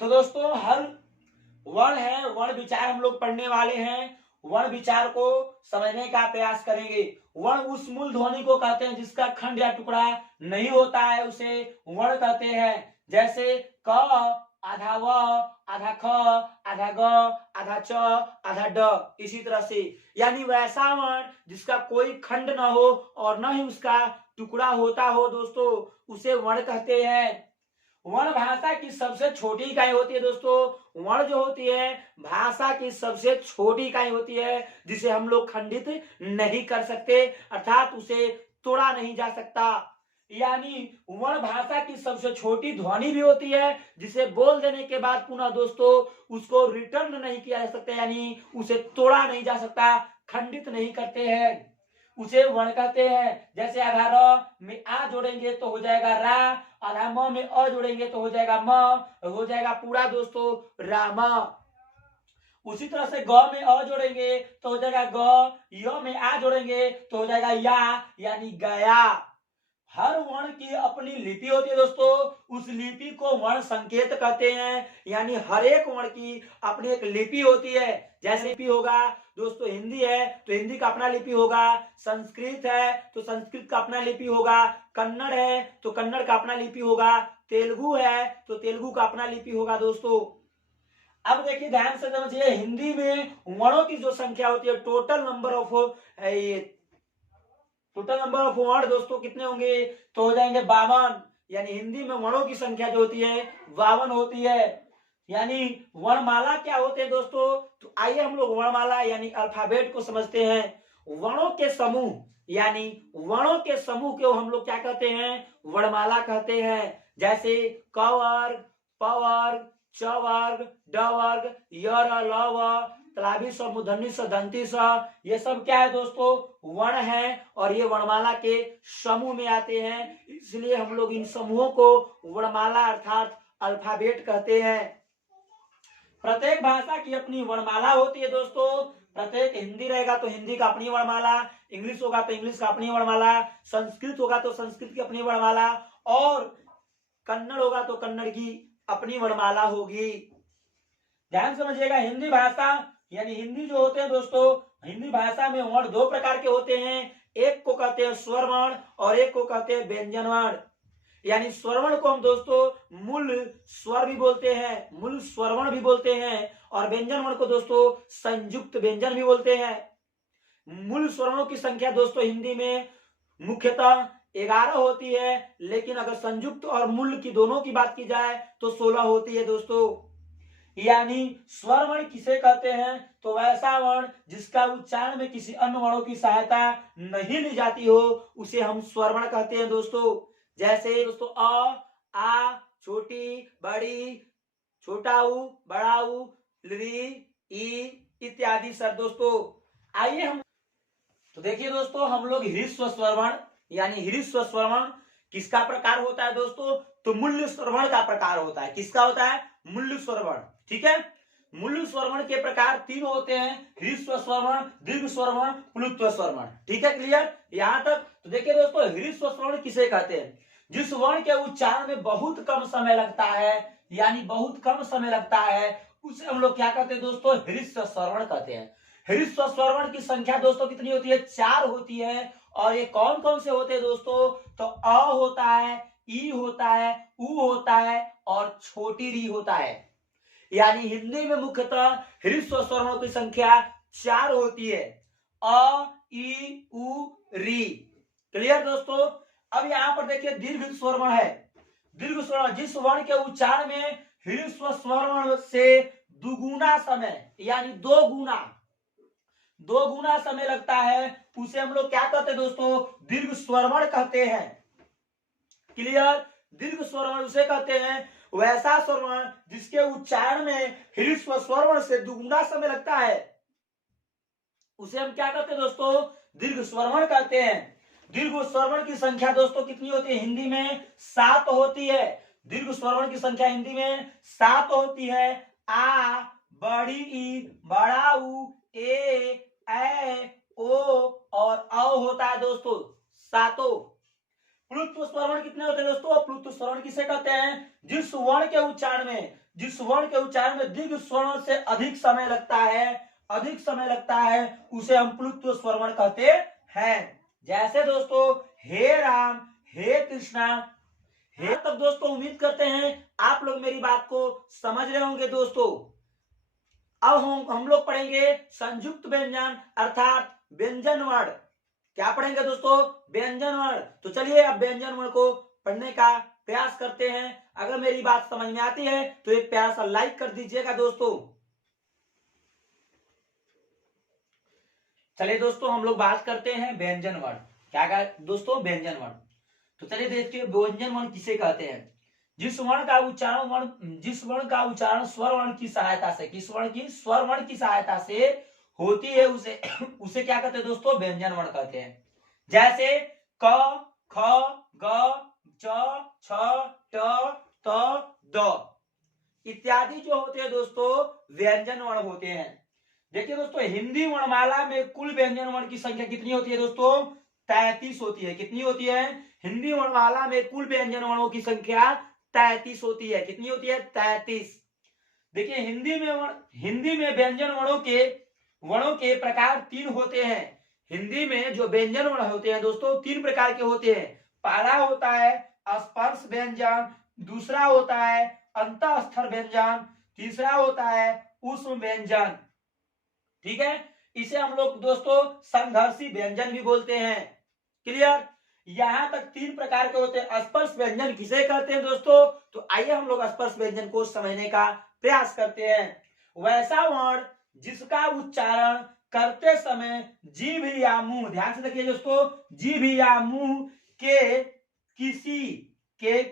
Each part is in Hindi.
तो दोस्तों हर वर्ण है, वर्ण विचार हम लोग पढ़ने वाले हैं। वर्ण विचार को समझने का प्रयास करेंगे। वर्ण उस मूल ध्वनि को कहते हैं जिसका खंड या टुकड़ा नहीं होता है, उसे वर्ण कहते हैं। जैसे क आधा व, आधा ख, आधा ग, आधा च, आधा ड, इसी तरह से यानी वैसा वर्ण जिसका कोई खंड न हो और न ही उसका टुकड़ा होता हो दोस्तों, उसे वर्ण कहते हैं। वर्ण भाषा की सबसे छोटी इकाई होती है दोस्तों। वर्ण जो होती है भाषा की सबसे छोटी इकाई होती है, जिसे हम लोग खंडित नहीं कर सकते, अर्थात उसे तोड़ा नहीं जा सकता। यानी वर्ण भाषा की सबसे छोटी ध्वनि भी होती है, जिसे बोल देने के बाद पुनः दोस्तों उसको रिटर्न नहीं किया जा सकता, यानी उसे तोड़ा नहीं जा सकता, खंडित नहीं करते हैं, उसे वर्ण कहते हैं। जैसे आधा र में आ जोड़ेंगे तो हो जाएगा रा, आधा म में अ जोड़ेंगे तो हो जाएगा म, हो जाएगा पूरा दोस्तों राम। उसी तरह से ग में अ जोड़ेंगे तो हो जाएगा ग, य में आ जोड़ेंगे तो हो जाएगा या, यानी गया। हर वर्ण की अपनी लिपि होती है दोस्तों, उस लिपि को वर्ण संकेत कहते हैं। यानी हर एक वर्ण की अपनी एक लिपि होती है। जैसे लिपि होगा दोस्तों, हिंदी है तो हिंदी का अपना लिपि होगा, संस्कृत है तो संस्कृत का अपना लिपि होगा, कन्नड़ है तो कन्नड़ का अपना लिपि होगा, तेलुगु है तो तेलुगु का अपना लिपि होगा दोस्तों। अब देखिए ध्यान से समझिए, हिंदी में वर्णों की जो संख्या होती है, टोटल नंबर ऑफ वर्ण दोस्तों कितने होंगे, तो हो जाएंगे 52। यानी हिंदी में वर्णों की संख्या जो होती है 52 होती है। यानी वर्णमाला क्या होते हैं दोस्तों, तो आइए हम लोग वर्णमाला यानी अल्फाबेट को समझते हैं। वर्णों के समूह यानी वर्णों के समूह को हम लोग क्या कहते हैं, वर्णमाला कहते हैं। जैसे क वर्ग, प वर्ग, च वर्ग, ड वर्ग, य र ल व, तलाबी स, मूर्धन्य स, दंती स, ये सब क्या है दोस्तों, वर्ण है और ये वर्णमाला के समूह में आते हैं। इसलिए हम लोग इन समूहों को वर्णमाला अर्थात अल्फाबेट कहते हैं। प्रत्येक भाषा की अपनी वर्णमाला होती है दोस्तों। प्रत्येक हिंदी रहेगा तो हिंदी का अपनी वर्णमाला, इंग्लिश होगा तो इंग्लिश का अपनी वर्णमाला, संस्कृत होगा तो संस्कृत की अपनी वर्णमाला, और कन्नड़ होगा तो कन्नड़ की अपनी वर्णमाला होगी। ध्यान समझिएगा, हिंदी भाषा यानी हिंदी जो होते हैं दोस्तों, हिंदी भाषा में वर्ण दो प्रकार के होते हैं। एक को कहते हैं स्वर वर्ण और एक को कहते हैं व्यंजन वर्ण। यानी स्वरवर्ण को हम दोस्तों मूल स्वर भी बोलते हैं, मूल स्वरवर्ण भी बोलते हैं, और व्यंजन वर्ण को दोस्तों संयुक्त व्यंजन भी बोलते हैं। मूल स्वरणों की संख्या दोस्तों हिंदी में मुख्यतः 11 होती है, लेकिन अगर संयुक्त और मूल की दोनों की बात की जाए तो 16 होती है दोस्तों। यानी स्वर वर्ण किसे कहते हैं, तो वैसा वर्ण जिसका उच्चारण में किसी अन्य वर्णों की सहायता नहीं ली जाती हो, उसे हम स्वर वर्ण कहते हैं दोस्तों। जैसे दोस्तों अ, आ, छोटी, बड़ी, छोटा ऊ, बड़ा ऊ, री, ई इत्यादि सब दोस्तों। आइए हम तो देखिए दोस्तों, हम लोग ह्रस्व स्वरवर्ण यानी ह्रस्व स्वरवर्ण किसका प्रकार होता है दोस्तों, तो मूल्य स्वरवर्ण का प्रकार होता है। किसका होता है, मूल्य स्वरवर्ण। ठीक है, मूल्य स्वरवर्ण के प्रकार 3 होते हैं, ह्रस्व स्वरवर्ण, दीर्घ स्वरवर्ण, प्लुत्व स्वरवर्ण। ठीक है, क्लियर यहां तक। तो देखिए दोस्तों, ह्रस्व स्वरवर्ण किसे कहते हैं, जिस वर्ण के उच्चारण में बहुत कम समय लगता है, यानी बहुत कम समय लगता है, उसे हम लोग क्या कहते हैं दोस्तों, ह्रस्व स्वरवर्ण कहते हैं। ह्रस्व स्वरवर्ण की संख्या दोस्तों कितनी होती है, 4 होती है। और ये कौन कौन से होते हैं दोस्तों, तो अ होता है, ई होता है, उ होता है और छोटी री होता है। यानी हिंदी में मुख्यतः ह्रस्व स्वरों की संख्या 4 होती है, अ, ई, उ, री। क्लियर दोस्तों। अब यहां पर देखिए दीर्घ स्वरवर्ण है। दीर्घ स्वरवर्ण जिस वर्ण के उच्चारण में ह्रस्व स्वरवर्ण से दुगुना समय यानी दो गुना समय लगता है, उसे हम लोग क्या कहते हैं दोस्तों, दीर्घ स्वरवर्ण कहते हैं। क्लियर, दीर्घ स्वरवर्ण उसे कहते हैं वैसा स्वरवर्ण जिसके उच्चारण में ह्रस्व स्वरवर्ण से दुगुना समय लगता है, उसे हम क्या कहते हैं दोस्तों, दीर्घ स्वरवर्ण कहते हैं। दीर्घ स्वरवर्ण की संख्या दोस्तों कितनी होती है, हिंदी में 7 होती है। दीर्घ स्वरवर्ण की संख्या हिंदी में 7 होती है। आ, बड़ी ई, बड़ा ऊ, ए, ओ और औ होता है दोस्तों, सातों। प्लुत्व स्वरवर्ण कितने होते हैं दोस्तों? प्लुत्व स्वरवर्ण किसे कहते हैं? जिस वर्ण के उच्चारण में दीर्घ स्वर्ण से अधिक समय लगता है उसे हम प्लुत्व स्वरवर्ण कहते हैं। जैसे दोस्तों हे राम, हे कृष्णा, हे। तब दोस्तों उम्मीद करते हैं आप लोग मेरी बात को समझ रहे होंगे दोस्तों। अब हम लोग पढ़ेंगे संयुक्त व्यंजन अर्थात व्यंजन वर्ण। क्या पढ़ेंगे दोस्तों? व्यंजन वर्ण। तो चलिए अब व्यंजन वर्ण को पढ़ने का प्रयास करते हैं। अगर मेरी बात समझ में आती है तो एक प्यारा सा लाइक कर दीजिएगा दोस्तों। चलिए दोस्तों हम लोग बात करते हैं व्यंजन वर्ण। क्या कहा दोस्तों? व्यंजन वर्ण। तो चलिए देखिए व्यंजन वर्ण किसे कहते हैं? जिस वर्ण का उच्चारण स्वर वर्ण की सहायता से, किस वर्ण की? स्वर वर्ण की सहायता से होती है उसे क्या कहते हैं दोस्तों? व्यंजन वर्ण कहते हैं। जैसे क, ख, ग, च, छ, ट, त, द इत्यादि जो होते हैं दोस्तों व्यंजन वर्ण होते हैं। देखिए दोस्तों हिंदी वर्णमाला में कुल व्यंजन वर्ण की संख्या कितनी होती है दोस्तों? 33 होती है। कितनी होती है? हिंदी वर्णमाला में कुल व्यंजन वर्णों की संख्या 33 होती है। कितनी होती है? 33। देखिए हिंदी में व्यंजन वर्णों के प्रकार 3 होते हैं। हिंदी में जो व्यंजन वर्ण होते हैं दोस्तों 3 प्रकार के होते हैं। पहला होता है स्पर्श व्यंजन, दूसरा होता है अंतःस्थ व्यंजन, तीसरा होता है ऊष्म व्यंजन। ठीक है, इसे हम लोग दोस्तों संघर्षी व्यंजन भी बोलते हैं। क्लियर? यहां तक 3 प्रकार के होते हैं। स्पर्श व्यंजन किसे कहते हैं दोस्तों? तो आइए हम लोग स्पर्श व्यंजन को समझने का प्रयास करते हैं। वैसा वर्ण जिसका उच्चारण करते समय जीभ या मुंह, ध्यान से देखिए दोस्तों, जीभ या मुंह के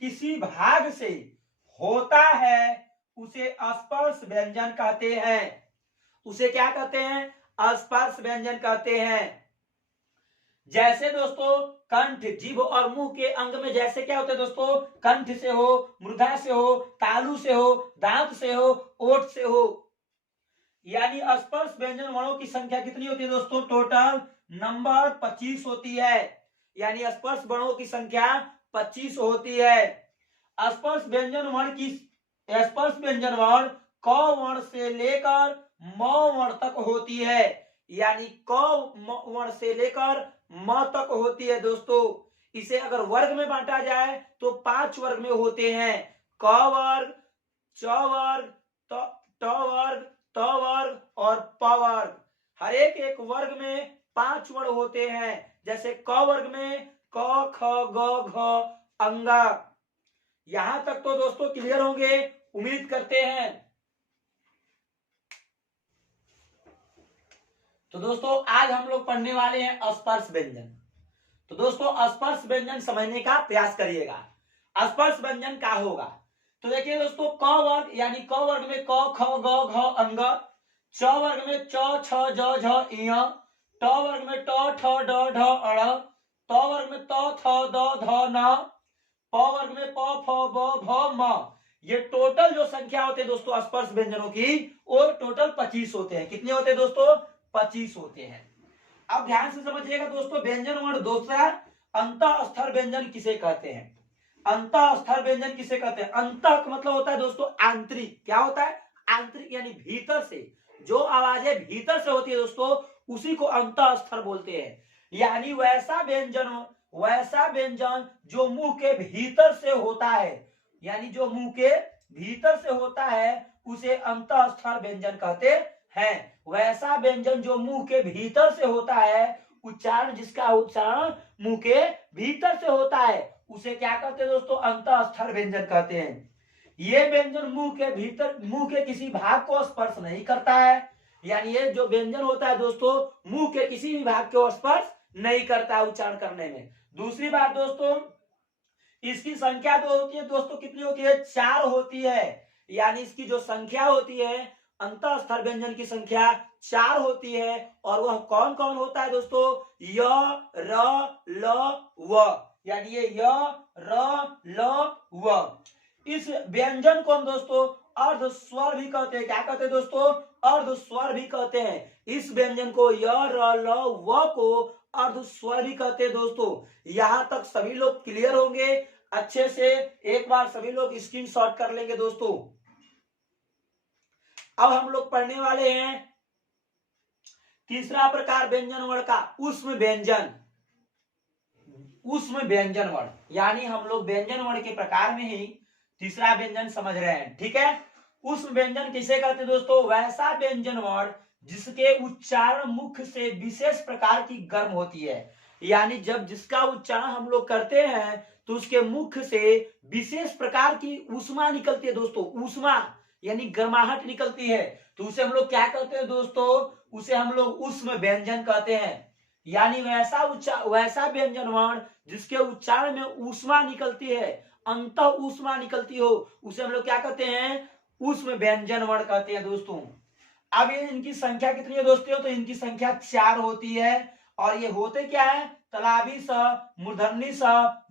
किसी भाग से होता है उसे स्पर्श व्यंजन कहते हैं। उसे क्या कहते हैं? स्पर्श व्यंजन कहते हैं। जैसे दोस्तों कंठ, जीभ और मुंह के अंग में जैसे क्या होते हैं दोस्तों? कंठ से हो, मूर्धा से हो, तालु से हो, दांत से हो, ओठ से हो। यानी स्पर्श व्यंजन वर्णों की संख्या कितनी होती है दोस्तों? टोटल नंबर 25 होती है। यानी स्पर्श वर्णों की संख्या 25 होती है। स्पर्श व्यंजन वर्ण क वर्ण से लेकर म वर्ण तक होती है। यानी क वर्ण से लेकर म तक होती है दोस्तों। इसे अगर वर्ग में बांटा जाए तो 5 वर्ग में होते हैं। क वर्ग, च वर्ग, ट वर्ग, त वर्ग और प वर्ग। हर एक वर्ग में 5 वर्ण होते हैं। जैसे क वर्ग में क, ख, ग, घ, अंगा। यहां तक तो दोस्तों क्लियर होंगे, उम्मीद करते हैं। तो दोस्तों आज हम लोग पढ़ने वाले हैं स्पर्श व्यंजन। तो दोस्तों स्पर्श व्यंजन समझने का प्रयास करिएगा। स्पर्श व्यंजन क्या होगा? तो देखिए दोस्तों क वर्ग यानी क वर्ग में क, ख, ग, घ, अंग। च वर्ग में च, छ, ज, झ, इय। ट वर्ग में ट, ठ, ड, ढ, अण। त वर्ग में त, थ, द, ध, न। प वर्ग में प, फ, ब, भ, म। ये टोटल जो संख्या होते हैं दोस्तों स्पर्श व्यंजनों की वो टोटल 25 होते हैं। कितने होते हैं दोस्तों? 25 होते हैं। अब ध्यान से समझिएगा दोस्तों व्यंजन वर्ण दूसरा अंतःस्थ व्यंजन किसे कहते हैं? अंतःस्थ व्यंजन किसे कहते हैं? अंतः का मतलब होता है दोस्तों आंतरिक। क्या होता है? आंतरिक यानी भीतर से जो आवाजें भीतर से होती है दोस्तों उसी को अंतःस्थ बोलते हैं। यानी वैसा व्यंजन जो मुंह के भीतर से होता है, यानी जो मुंह के भीतर से होता है उसे अंतःस्थ व्यंजन कहते हैं। वैसा व्यंजन जो मुंह के भीतर से होता है, जिसका उच्चारण मुंह के भीतर से होता है उसे क्या कहते हैं दोस्तों? अंतःस्थ व्यंजन कहते हैं। ये व्यंजन मुंह के किसी भाग को स्पर्श नहीं करता है। यानी ये जो व्यंजन होता है दोस्तों मुंह के किसी भी भाग को स्पर्श नहीं करता है उच्चारण करने में। दूसरी बात दोस्तों इसकी संख्या जो होती है दोस्तों कितनी होती है? 4 होती है। यानी इसकी जो संख्या होती है अंतःस्थ व्यंजन की संख्या 4 होती है। और वह कौन कौन होता है दोस्तों? य, र, ल, व। यानी ये य, र, ल, व। इस व्यंजन को हम दोस्तों अर्ध स्वर भी कहते हैं। क्या कहते हैं दोस्तों? अर्ध स्वर भी कहते हैं। इस व्यंजन को य र ल व को अर्ध स्वर भी कहते हैं दोस्तों। यहां तक सभी लोग क्लियर होंगे अच्छे से, एक बार सभी लोग स्क्रीनशॉट कर लेंगे दोस्तों। अब हम लोग पढ़ने वाले हैं तीसरा प्रकार व्यंजन वर्ण का, ऊष्म व्यंजन। ऊष्म व्यंजन वर्ण यानी हम लोग व्यंजन वर्ण के प्रकार में ही तीसरा व्यंजन समझ रहे हैं, ठीक है। ऊष्म व्यंजन किसे कहते हैं दोस्तों? वैसा व्यंजन वर्ण जिसके उच्चारण मुख से विशेष प्रकार की गर्म होती है, यानी जब जिसका उच्चारण हम लोग करते हैं तो उसके मुख से विशेष प्रकार की ऊष्मा निकलती है दोस्तों। ऊष्मा यानी गर्माहट निकलती है, तो उसे हम लोग क्या कहते हैं दोस्तों? उसे हम लोग ऊष्म व्यंजन कहते हैं। यानी वैसा व्यंजन वर्ण जिसके उच्चारण में ऊष्मा निकलती है, अंतः ऊष्मा निकलती हो, उसे हम लोग क्या कहते हैं? ऊष्म व्यंजन वर्ण कहते हैं दोस्तों। अब ये इनकी संख्या कितनी है दोस्तों? तो इनकी संख्या 4 होती है। और ये होते क्या है? तलाबी स, मूर्धन्य स,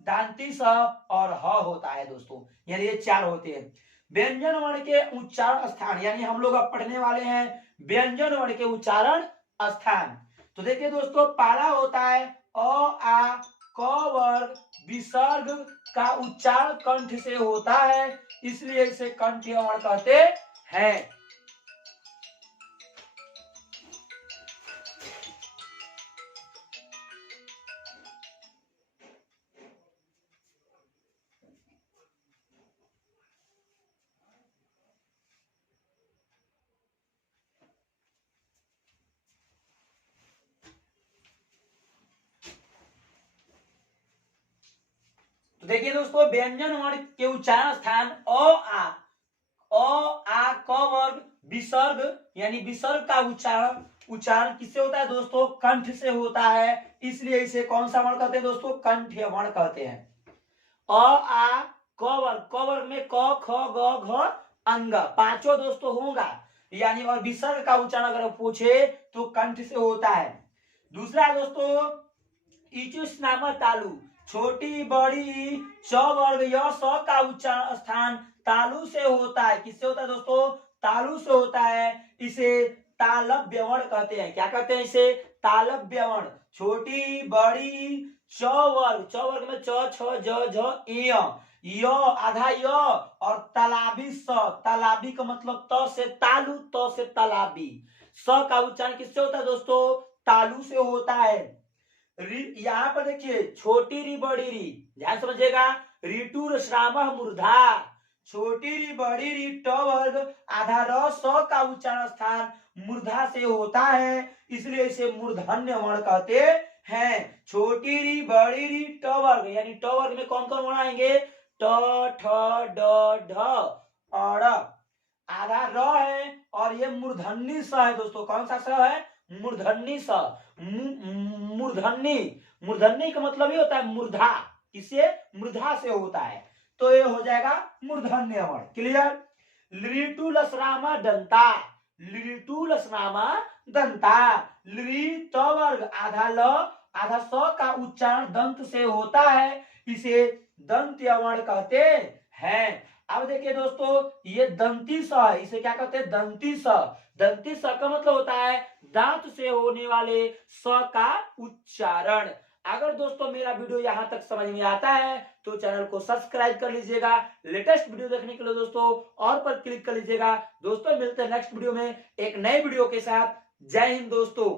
दांती स और ह होता है दोस्तों, यानी ये 4 होते हैं। व्यंजन वर्ण के उच्चारण स्थान, यानी हम लोग अब पढ़ने वाले हैं व्यंजन वर्ण के उच्चारण स्थान। तो देखिए दोस्तों, पहला होता है अ आ क वर्ग विसर्ग का उच्चारण कंठ से होता है, इसलिए इसे कंठीय वर्ण कहते हैं। तो देखिए दोस्तों, व्यंजन वर्ण के उच्चारण स्थान अ आ क वर्ग विसर्ग, यानी विसर्ग का उच्चारण किससे होता है दोस्तों? कंठ से होता है, इसलिए इसे कौन सा वर्ण कहते हैं दोस्तों? कंठीय वर्ण कहते हैं। अ आ क वर्ग में क ख ग घ अंग पांचों दोस्तों होगा, यानी और विसर्ग का उच्चारण अगर पूछे तो कंठ से होता है। दूसरा दोस्तों इचुस्नामा तालु, छोटी बड़ी च वर्ग य स का उच्चारण स्थान तालु से होता है। किससे होता है दोस्तों? तालु से होता है। इसे तालव्य वर्ण कहते हैं। क्या कहते हैं इसे? तालव्य वर्ण। छोटी बड़ी च वर्ग में च छ ज झ य आधा य और तालाबी स, तालाबी का मतलब त से तालु, त से तालाबी। स का उच्चारण किससे होता है दोस्तों? तालु से होता है। यहाँ पर देखिए, छोटी री बड़ी री, ध्यान समझिएगा, ऋतु रश्राम मूर्धा, छोटी री बड़ी री ट वर्ग आधा र स का उच्चारण स्थान मूर्धा से होता है, इसलिए इसे मूर्धन्य वर्ण कहते हैं। छोटी री बड़ी री ट वर्ग, यानी ट वर्ग में कौन कौन वर्ण आएंगे? ट ठ ड ढ और आधा र है और ये मूर्धन्य स है दोस्तों। कौन सा स है? मूर्धन्य स। मूर्धन्य का मतलब ये होता है मूर्धा, किससे? मूर्धा से होता है, तो ये हो जाएगा मूर्धन्य वर्ण। क्लियर? लिटू लसरामा दंता, लिटू लसरामा दंता, लि त वर्ग आधा ल आधा स का उच्चारण दंत से होता है, इसे दंत्य वर्ण कहते हैं। अब देखिए दोस्तों, ये दंती स है, इसे क्या कहते हैं? दंती स। दंती स का मतलब होता है दांत से होने वाले स का उच्चारण। अगर दोस्तों मेरा वीडियो यहाँ तक समझ में आता है तो चैनल को सब्सक्राइब कर लीजिएगा। लेटेस्ट वीडियो देखने के लिए दोस्तों और पर क्लिक कर लीजिएगा। दोस्तों मिलते हैं नेक्स्ट वीडियो में एक नए वीडियो के साथ। जय हिंद दोस्तों।